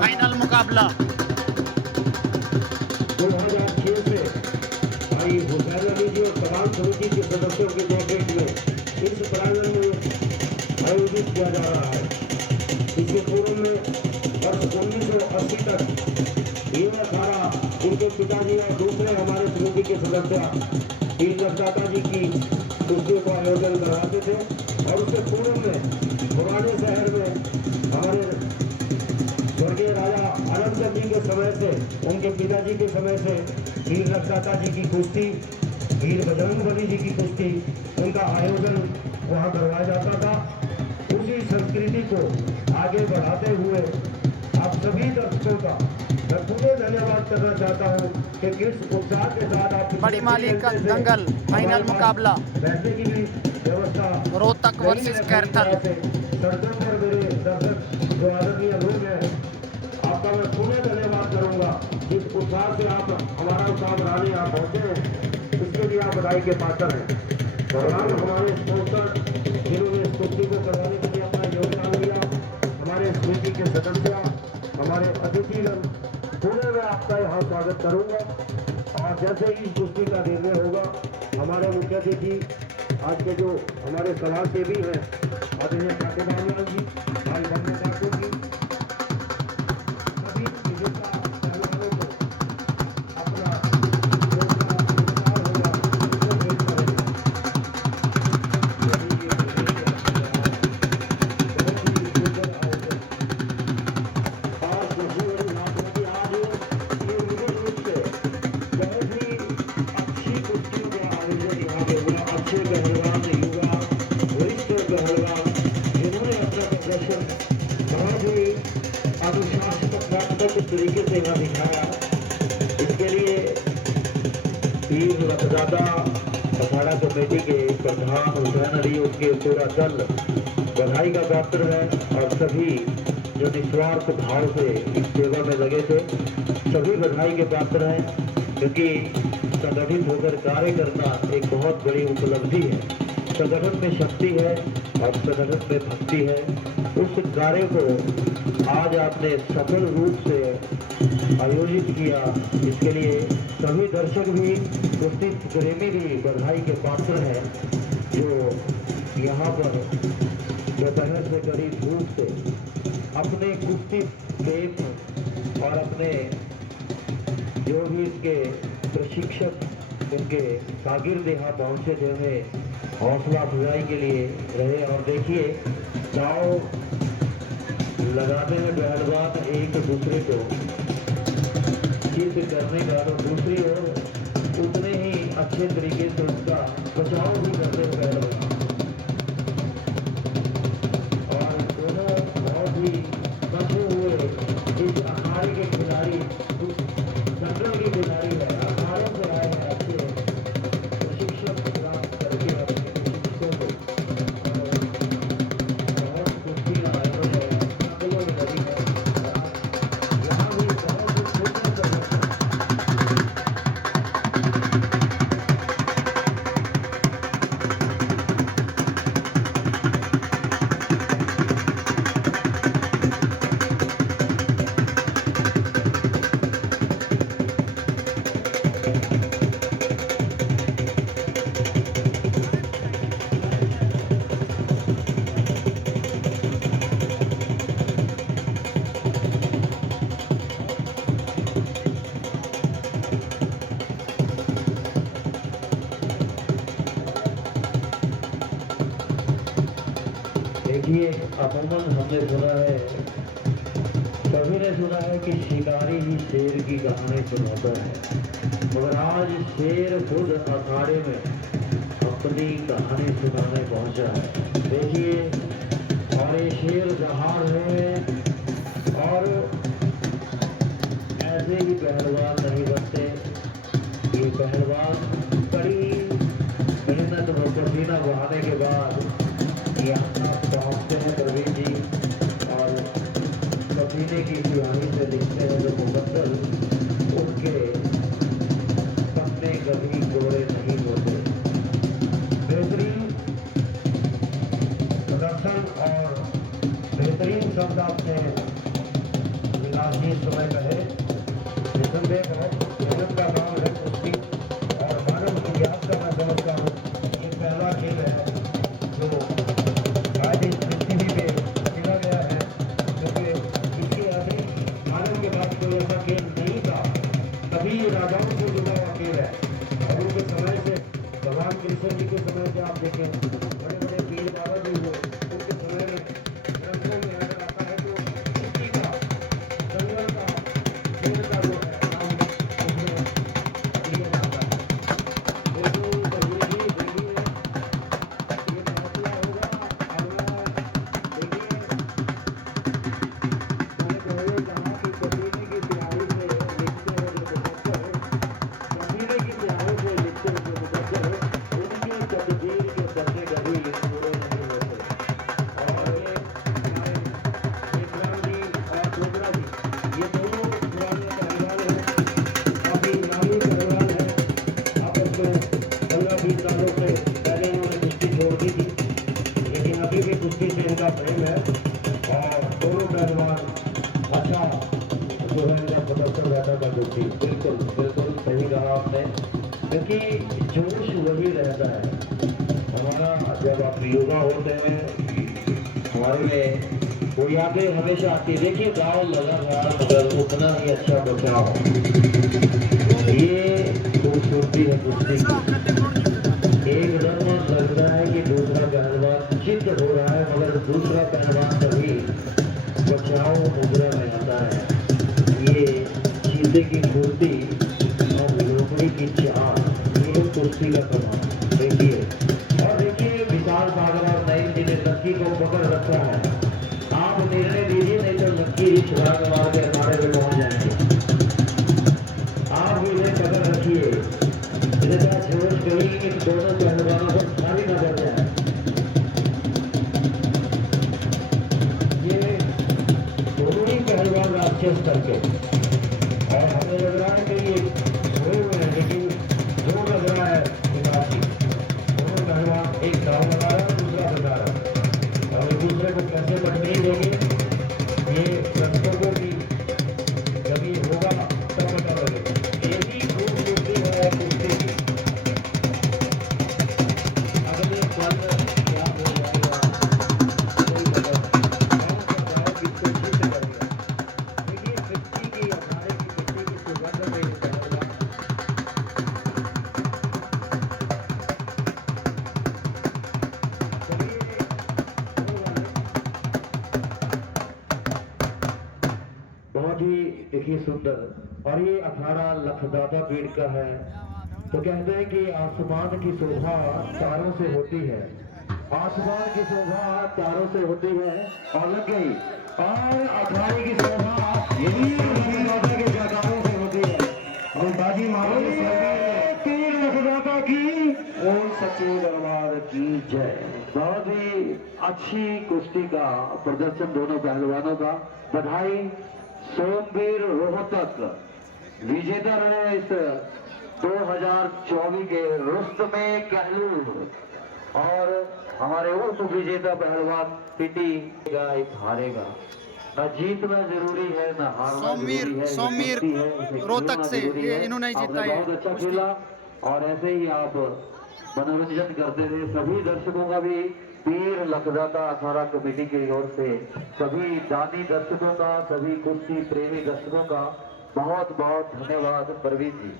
Final मुकाबला 2006 से भाई हुसैन अली जी और तमाम समिति के सदस्यों के देखरेख में इस प्रांगण में आयोजित किया जा रहा है। इसके पूर्व में वर्ष 1980 तक ये अखाड़ा उनके पिताजी और दूसरे हमारे समिति के सदस्य पीर लखदाता जी की कुश्तियों का आयोजन करवाते थे। और उसके पूर्व में पुराने शहर में हमारे स्वर्गीय राजा आनंदचंद जी के समय से, उनके पिताजी के समय से वीर लखदाता जी की कुश्ती, वीर बजरंगबली जी की कुश्ती, उनका आयोजन वहाँ करवाया जाता था। उसी संस्कृति को आगे बढ़ाते हुए आप सभी दर्शकों का मैं पूरे धन्यवाद करना चाहता हूँ कि किस उत्साह के साथ आप बड़ी माली का दंगल फाइनल मुकाबला बैठने की भी व्यवस्था रोहतक वर्सेस कैरथल। सड़कों पर मेरे दर्शक जो आदरणीय लोग हैं, आपका मैं पुनः धन्यवाद करूंगा। जिस उत्साह से आप हमारा उत्साह बढ़ाने यहाँ पहुँचे हैं, इसके लिए आप बधाई के पात्र हैं। भगवान हमारे स्पॉन्सर जिन्होंने इस कुश्ती को करवाने के लिए अपना योगदान दिया, हमारे समिति के सदस्य, हमारे अतिथिगण, पूरे में आपका यहाँ स्वागत करूंगा। और जैसे ही कुश्ती का निर्णय होगा, हमारे मुख्य अतिथि आज के जो हमारे समाज सेवी हैं, आदरणीय ठाकुर रामलाल जी, भाई बंदे ठाकुर जी, सभी विजेता पहलवानों को अपना पुरस्कार होगा, उसको भेंट करेंगे। और प्रभु नाथपति आज ये विशेष रूप से बहुत ही अच्छी कुश्तियों का आयोजन यहाँ पे हुआ। अच्छे पहलवान, युवा, वरिष्ठ पहलवान, जिन्होंने अपना प्रदर्शन बहुत ही अनुशासनात्मक तरीके से यहाँ दिखाया। इसके लिए पीर लखदाता अखाड़ा कमेटी के प्रधान हुसैन अली, उनके पूरा दल बधाई का पात्र है। और सभी जो निस्वार्थ भाव से इस सेवा में लगे थे, सभी बधाई के पात्र हैं, क्योंकि संगठित होकर कार्य करना एक बहुत बड़ी उपलब्धि है। संगठन में शक्ति है और संगठन में भक्ति है। उस कार्य को आज आपने सफल रूप से आयोजित किया, इसके लिए सभी दर्शक भी, कुश्ती प्रेमी भी बधाई के पात्र हैं, जो यहाँ पर दोपहर से करीब धूप से अपने कुश्ती प्रेम और अपने जो भी इसके प्रशिक्षक, उनके शागिर्द यहाँ पहुँचे थे, उन्हें हौसला अफजाई के लिए रहे। और देखिए, दाव लगाने में पहलवान एक दूसरे को चित करने का, तो दूसरी ओर उतने ही अच्छे तरीके से उसका बचाव भी करते हैं पहलवान। और दोनों बहुत ही बचे हुए इस अखाड़े के खिलाड़ी, जंगल के खिलाड़ी है, अखाड़ों से आए हैं, अच्छे प्रशिक्षण प्राप्त करके अपने शिक्षकों को बहुत कुश्ती आयोजन है, जंगलों में लगी है। यहाँ भी बहुत ही सुंदर प्रदर्शन। देखिए, अमूमन हमने सुना है, सभी ने सुना है कि शिकारी ही शेर की कहानी सुनाता है, मगर आज शेर खुद अखाड़े में अपनी कहानी सुनाने पहुंचा है। देखिए, और ये शेर जहार है और ऐसे ही पहलवान नहीं बनते। ये पहलवान कड़ी मेहनत और पसीना बहाने के बाद यहाँ पहुँचते हैं प्रवीण जी और पसीने की सियाही से लिखते हैं जो मुकद्दर उनके पन्ने कभी गोरे नहीं होते। बेहतरीन प्रदर्शन और बेहतरीन शब्द आपने विलासी समय कहे। निसंदेह बहुत मेहनत का काम है कुश्ती और मानव इतिहास का मैं समझता हूँ ये पहला खेल है जो आज इस पृथ्वी पे खेला गया है, क्योंकि इसके आगे मानव के बाद कोई ऐसा खेल नहीं था। कभी राजाओं से जुड़ा हुआ खेल है और उनके समय से भगवान कृष्ण जी के समय से आप देखें बड़े बड़े पीर बाबा जी हुए उनके समय में ग्रंथों में अगर आता है तो कुश्ती का जंगल का शेर का जो है नाम उसमें लिया जाता है। देखो देखिए देखिए ये फैसला होगा अगला। देखिए मैंने पहले कहा कि पसीने की स्याही से लिखते हैं जो मुकद्दर, पसीने की स्याही से लिखते हैं जो मुकद्दर, उनके तकदीर के पन्ने कभी पूरे नहीं होते। और ये हमारे विक्रांत जी और चोपड़ा जी ये दोनों पुराने पहलवान हैं, काफी नामी पहलवान हैं। अब तो 15-20 सालों से पहले इन्होंने कुश्ती छोड़ दी थी, लेकिन अभी भी कुश्ती से इनका प्रेम है और दोनों पहलवान अच्छा जो है इनका प्रदर्शन रहता था कुश्ती। बिल्कुल बिल्कुल सही कहा आपने, क्योंकि जोश वही रहता है हमारा। जब आप योगा होते हैं हमारे में वो यादें हमेशा आती है। देखिए गाँव लगा था मगर उतना ही अच्छा बचाव, ये खूबसूरती है कुश्ती की। एकदम लगता है कि दूसरा पहलवान चित हो रहा है मगर दूसरा पहलवान तभी बचाव मुद्रा में आता है। ये चीते की फुर्ती और लोमड़ी की चाल, ये कुश्ती का प्रभाव देखिए। और देखिए विशाल सागर और नईम जी ने लक्की को पकड़ रखा है। आप निर्णय दीजिए नहीं तो लक्की ही छुड़ाने मार के हमारे में पहुंच जाएंगे। आप भी इन्हें पकड़ रखिए, इनका जोश कहीं इन दोनों पहलवानों को खाली न कर जाए। ये दोनों ही पहलवान राष्ट्रीय स्तर के और हमें लग रहा है कि ये सोए हुए हैं, लेकिन जो लग रहा है निवासी दोनों पहलवान एक दाव लगा रहा है दूसरा बजा रहा है और एक दूसरे को कैसे बढ़ने देंगे ये दर्शकों की कभी होगा तब पता लगेगा। यही खूबसूरती है कुश्ती की। अगले पल क्या हो जाएगा कोई पता नहीं, किसको जीत करेगा। देखिए मिट्टी की हमारे की मिट्टी की सुगंध में पहलवान बहुत ही देखिए सुंदर। और ये अखाड़ा लखदादा पीड़ का है। तो कहते हैं कि आसमान की शोभा तारों से होती है, आसमान की शोभा तारों से होती है और लग गई। और अखाड़े की शोभा यही लखदादा के जयकारों से होती है। और बाजी मारो तीर लखदादा की ओम सच्चे दरबार की जय। बहुत ही अच्छी कुश्ती का प्रदर्शन दोनों पहलवानों का, बधाई। सोमवीर रोहतक विजेता रहे इस 2024 के रुस्तमे कहलूर और हमारे उप विजेता पहलवान पीटी का एक हारेगा। न जीतना जरूरी है न हारना जरूरी है। सोमवीर रोहतक से ये इन्होंने ही जीता है। बहुत अच्छा खेला और ऐसे ही आप मनोरंजन करते रहे। सभी दर्शकों का भी पीर लखदाता अखाड़ा कमेटी की ओर से सभी दानी दर्शकों का, सभी कुश्ती प्रेमी दर्शकों का बहुत बहुत धन्यवाद। प्रवीण जी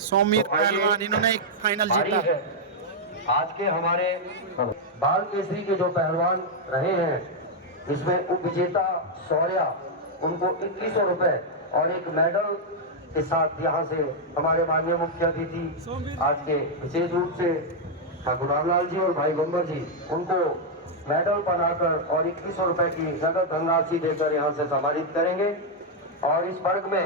सोमवीर पहलवान इन्होंने एक फाइनल जीता है। आज के हमारे बाल केसरी के जो पहलवान रहे हैं इसमें उप विजेता शौर्या उनको 2100 रुपए और एक मेडल के साथ यहाँ से हमारे माननीय मुख्य अतिथि आज के विशेष रूप से ठाकुर रामलाल जी और भाई बम्बर जी उनको मेडल बनाकर और 2100 रुपए की नगद धनराशि देकर यहाँ से सम्मानित करेंगे। और इस वर्ग में